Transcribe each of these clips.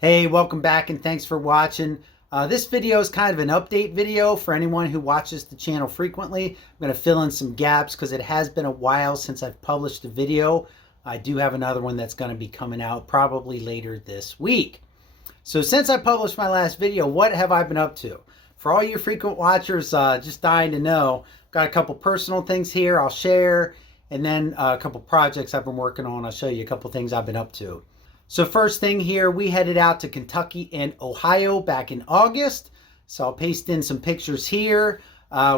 Hey, welcome back and thanks for watching. This video is kind of an update video for anyone who watches the channel frequently. I'm going to fill in some gaps because it has been a while since I've published a video. I do have another one that's going to be coming out probably later this week. So since I published my last video, what have I been up to? For all you frequent watchers just dying to know, got a couple personal things here I'll share, and then a couple projects I've been working on. I'll show you a couple things I've been up to. So first thing here, we headed out to Kentucky and Ohio back in August. So I'll paste in some pictures here.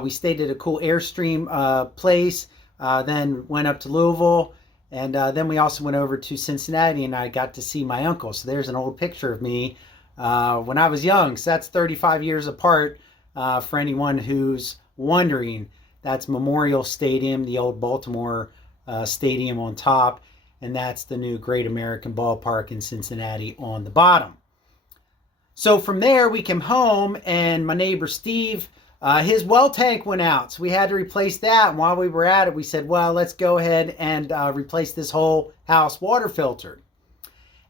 We stayed at a cool Airstream place, then went up to Louisville, and then we also went over to Cincinnati, and I got to see my uncle. So there's an old picture of me when I was young. So that's 35 years apart for anyone who's wondering. That's Memorial Stadium, the old Baltimore stadium on top. And that's the new Great American Ballpark in Cincinnati on the bottom. So from there, we came home, and my neighbor Steve, his well tank went out. So we had to replace that. And while we were at it, we said, well, let's go ahead and replace this whole house water filter.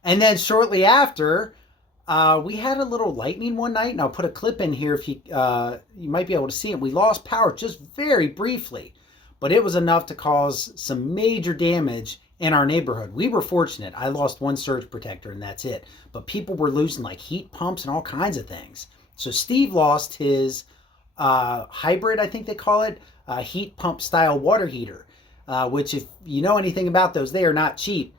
And then shortly after, we had a little lightning one night, and I'll put a clip in here if you might be able to see it. We lost power just very briefly, but it was enough to cause some major damage in our neighborhood. We were fortunate. I lost one surge protector and that's it. But people were losing like heat pumps and all kinds of things. So Steve lost his hybrid, I think they call it, heat pump style water heater, which if you know anything about those, they are not cheap.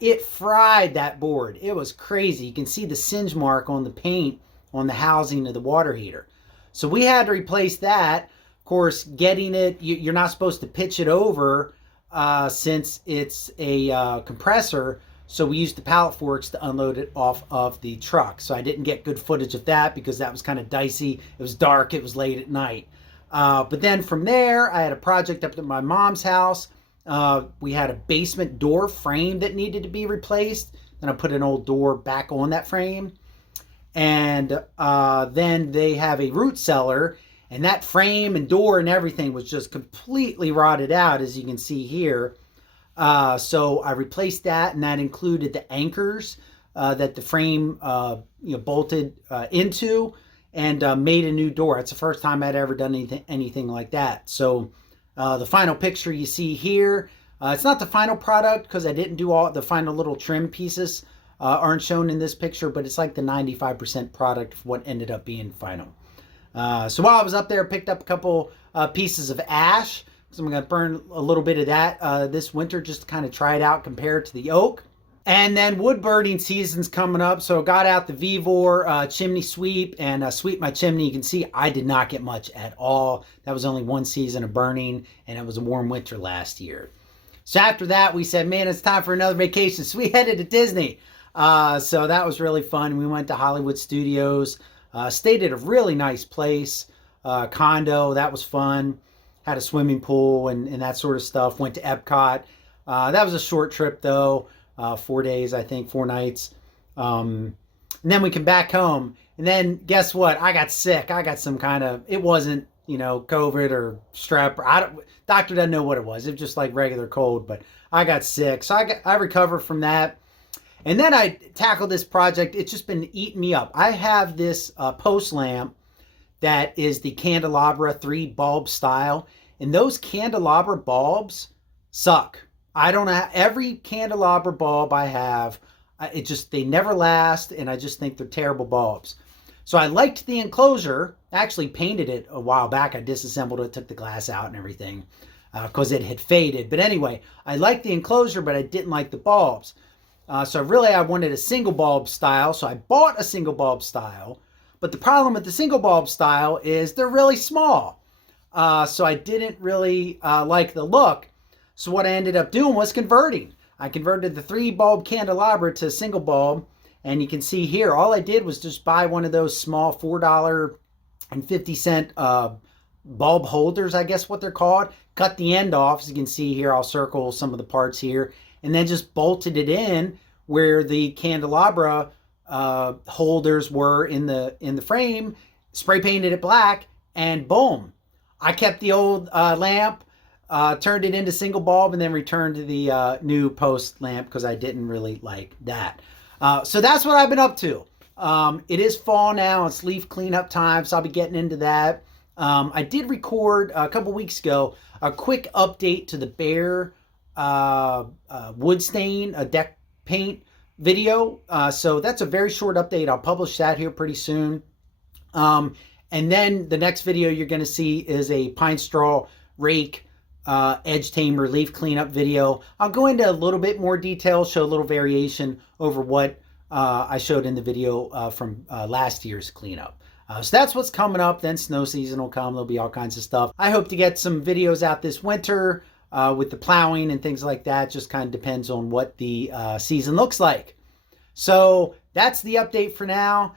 It fried that board. It was crazy. You can see the singe mark on the paint on the housing of the water heater. So we had to replace that. Of course, getting it, you're not supposed to pitch it over since it's a compressor, so we used the pallet forks to unload it off of the truck. So I didn't get good footage of that because that was kind of dicey. It was dark, it was late at night. But then from there, I had a project up at my mom's house. We had a basement door frame that needed to be replaced. Then I put an old door back on that frame. And then they have a root cellar, and that frame and door and everything was just completely rotted out, as you can see here. So I replaced that, and that included the anchors that the frame bolted into, and made a new door. It's the first time I'd ever done anything like that. So the final picture you see here, it's not the final product because I didn't do all the final little trim pieces aren't shown in this picture, but it's like the 95% product of what ended up being final. So while I was up there, I picked up a couple pieces of ash, because I'm going to burn a little bit of that this winter just to kind of try it out compared to the oak. And then wood burning season's coming up, so I got out the Vevor chimney sweep and sweep my chimney. You can see I did not get much at all. That was only one season of burning, and it was a warm winter last year. So after that, we said, man, it's time for another vacation. So we headed to Disney. So that was really fun. We went to Hollywood Studios. Stayed at a really nice place, condo. That was fun. Had a swimming pool and that sort of stuff. Went to Epcot. That was a short trip though, 4 days, I think, 4 nights. And then we came back home. And then guess what? I got sick. I got some kind of, it wasn't, COVID or strep. Doctor doesn't know what it was. It was just like regular cold, but I got sick. So I recovered from that. And then I tackled this project. It's just been eating me up. I have this post lamp that is the candelabra 3 bulb style. And those candelabra bulbs suck. I don't know. Every candelabra bulb I have, they never last. And I just think they're terrible bulbs. So I liked the enclosure. I actually painted it a while back. I disassembled it, took the glass out and everything because it had faded. But anyway, I liked the enclosure, but I didn't like the bulbs. So really I wanted a single bulb style, so I bought a single bulb style. But the problem with the single bulb style is they're really small. So I didn't really like the look. So what I ended up doing was converting. I converted the 3 bulb candelabra to a single bulb. And you can see here, all I did was just buy one of those small $4.50 bulb holders, I guess what they're called. Cut the end off. As you can see here, I'll circle some of the parts here. And then just bolted it in where the candelabra holders were in the frame, spray painted it black, and boom. I kept the old lamp, turned it into single bulb, and then returned to the new post lamp because I didn't really like that. So that's what I've been up to. It is fall now. It's leaf cleanup time, so I'll be getting into that. I did record a couple weeks ago a quick update to the Bear wood stain, a deck paint video. So that's a very short update. I'll publish that here pretty soon. And then the next video you're going to see is a pine straw rake edge tamer leaf cleanup video. I'll go into a little bit more detail, show a little variation over what I showed in the video from last year's cleanup. So that's what's coming up. Then snow season will come. There'll be all kinds of stuff. I hope to get some videos out this winter with the plowing and things like that. Just kind of depends on what the season looks like. So that's the update for now.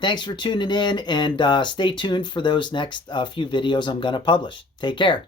Thanks for tuning in, and stay tuned for those next few videos I'm going to publish. Take care.